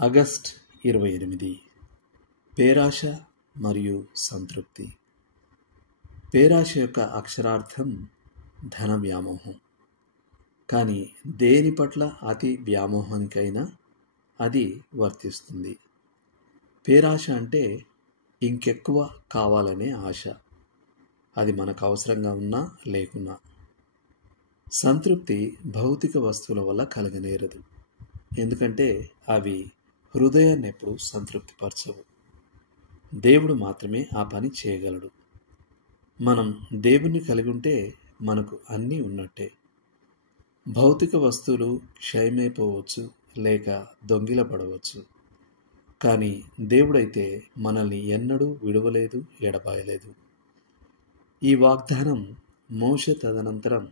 August 28. పేరాశ మరియు సంతృప్తి. పేరాశ యొక్క అక్షరార్థం ధన వ్యామోహం. కానీ దేని పట్ల అతి వ్యామోహానికైనా అది వర్తిస్తుంది. పేరాశ అంటే ఇంకెక్కువ కావాలనే ఆశ, అది మనకు అవసరంగా ఉన్నా లేకున్నా. సంతృప్తి భౌతిక వస్తువుల వల్ల కలగనేరదు, ఎందుకంటే అవి హృదయాన్ని ఎప్పుడు సంతృప్తిపరచవు. దేవుడు మాత్రమే ఆ పని చేయగలడు. మనం దేవుణ్ణి కలిగి ఉంటే మనకు అన్నీ ఉన్నట్టే. భౌతిక వస్తువులు క్షయమైపోవచ్చు, లేక దొంగిలపడవచ్చు. కానీ దేవుడైతే మనల్ని ఎన్నడూ విడువలేదు, ఎడబాయలేదు. ఈ వాగ్దానం మోషే తదనంతరం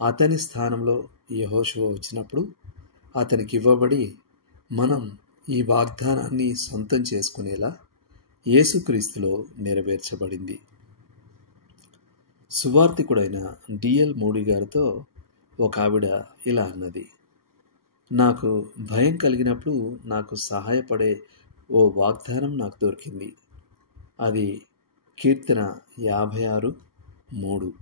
అతని స్థానంలో యెహోషువ వచ్చినప్పుడు అతనికి ఇవ్వబడి, మనం ఈ వాగ్దానాన్ని సొంతం చేసుకునేలా యేసుక్రీస్తులో నెరవేర్చబడింది. సువార్తికుడైన డిఎల్ మూడీ గారితో ఒక ఆవిడ ఇలా అన్నది: నాకు భయం కలిగినప్పుడు నాకు సహాయపడే ఓ వాగ్దానం నాకు దొరికింది. అది కీర్తన 56:3.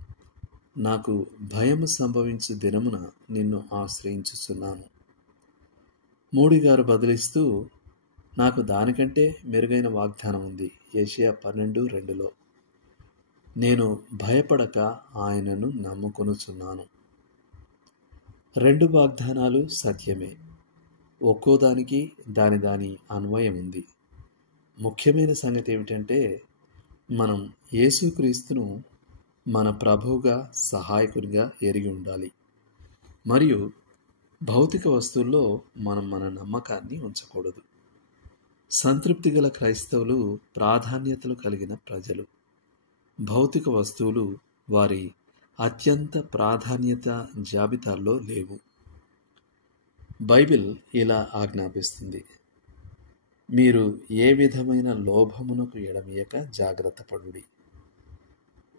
నాకు భయము సంభవించు దినమున నిన్ను ఆశ్రయించుచున్నాను. మూడీ గారు బదులిస్తూ, నాకు దానికంటే మెరుగైన వాగ్దానం ఉంది. యెషయా 12:2లో, నేను భయపడక ఆయనను నమ్ముకొనుచున్నాను. రెండు వాగ్దానాలు సత్యమే. ఒక్కోదానికి దాని అన్వయం ఉంది. ముఖ్యమైన సంగతి ఏమిటంటే, మనం యేసుక్రీస్తును మన ప్రభువుగా, సహాయకునిగా ఎరిగి ఉండాలి. మరియు భౌతిక వస్తువుల్లో మనం మన నమ్మకాన్ని ఉంచకూడదు. సంతృప్తి గల క్రైస్తవులు ప్రాధాన్యతలు కలిగిన ప్రజలు. భౌతిక వస్తువులు వారి అత్యంత ప్రాధాన్యత జాబితాల్లో లేవు. బైబిల్ ఇలా ఆజ్ఞాపిస్తుంది: మీరు ఏ విధమైన లోభమునకు ఎడమియక జాగ్రత్త పడుడి.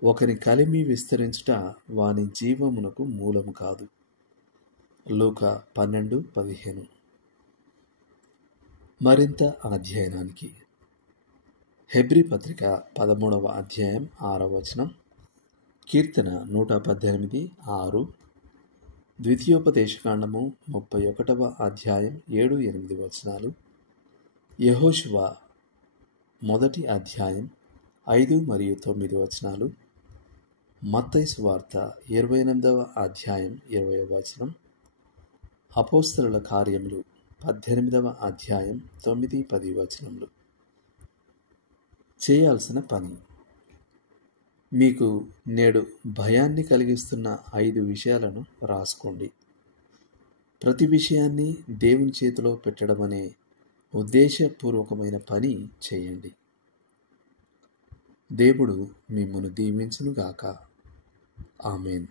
ఒకని కలిమి విస్తరించుట వాని జీవమునకు మూలము కాదు. లూకా 12:15. మరింత అధ్యయనానికి హెబ్రీ పత్రిక 13వ అధ్యాయం 6వ వచనం, కీర్తన 118:6, ద్వితీయోపదేశకాండము 31వ అధ్యాయం 7-8 వచనాలు, యెహోషువ 1వ అధ్యాయం 5 మరియు 9 వచనాలు, మత్తయి సువార్త 28వ అధ్యాయం 20వ వచనం, అపోస్తలుల కార్యములు 18వ అధ్యాయం 9-10 వచనములు. చేయాల్సిన పని: మీకు నేడు భయాన్ని కలిగిస్తున్న 5 విషయాలను రాసుకోండి. ప్రతి విషయాన్ని దేవుని చేతిలో పెట్టడం అనే ఉద్దేశపూర్వకమైన పని చేయండి. దేవుడు మిమ్మును దీవించునుగాక. ఆమేన్.